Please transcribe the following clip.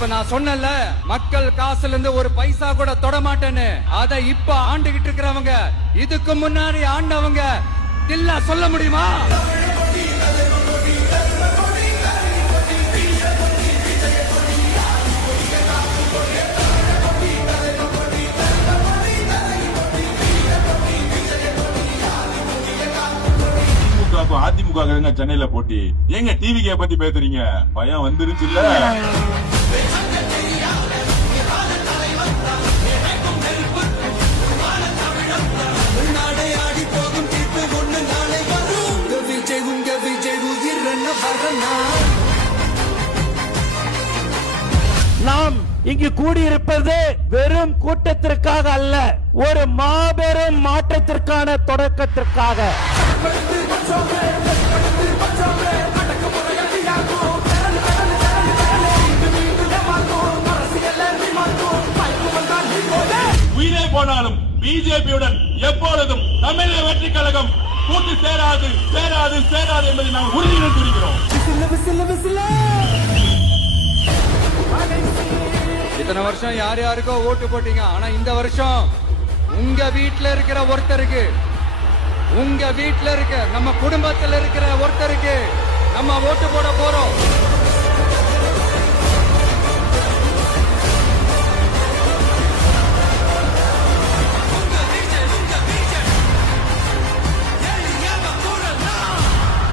இப்ப நான் சொன்னல மக்கள் காசுல இருந்து ஒரு பைசா கூட தொட மாட்டேன்னு, அதை இப்ப ஆண்டுகிட்டு இருக்கிறவங்க இதுக்கு முன்னாடி ஆண்டவங்க தில்லா சொல்ல முடியுமா? அதிமுக சென்னையில போட்டி எங்க டிவிக்கே பத்தி பேசுறீங்க? பயம் வந்துருச்சு இல்ல? நாம் இங்கு கூடியிருப்பது வெறும் கூட்டத்திற்காக அல்ல, ஒரு மாபெரும் மாற்றத்திற்கான தொடக்கத்திற்காக. உயிரே போனாலும் பிஜேபியுடன் எப்பொழுதும் தமிழக வெற்றி கழகம் கூட்டு சேராது சேராது சேராது என்பதை நாங்கள் உறுதியுடன் கூறுகிறோம். இத்தனை வருஷம் யார் யாருக்கோ ஓட்டு போட்டீங்க, ஆனா இந்த வருஷம் உங்க வீட்டுல இருக்கிற ஒருத்தருக்கு, உங்க வீட்டுல இருக்க நம்ம குடும்பத்துல இருக்கிற ஒருத்தருக்கு நம்ம ஓட்டு போட போறோம்.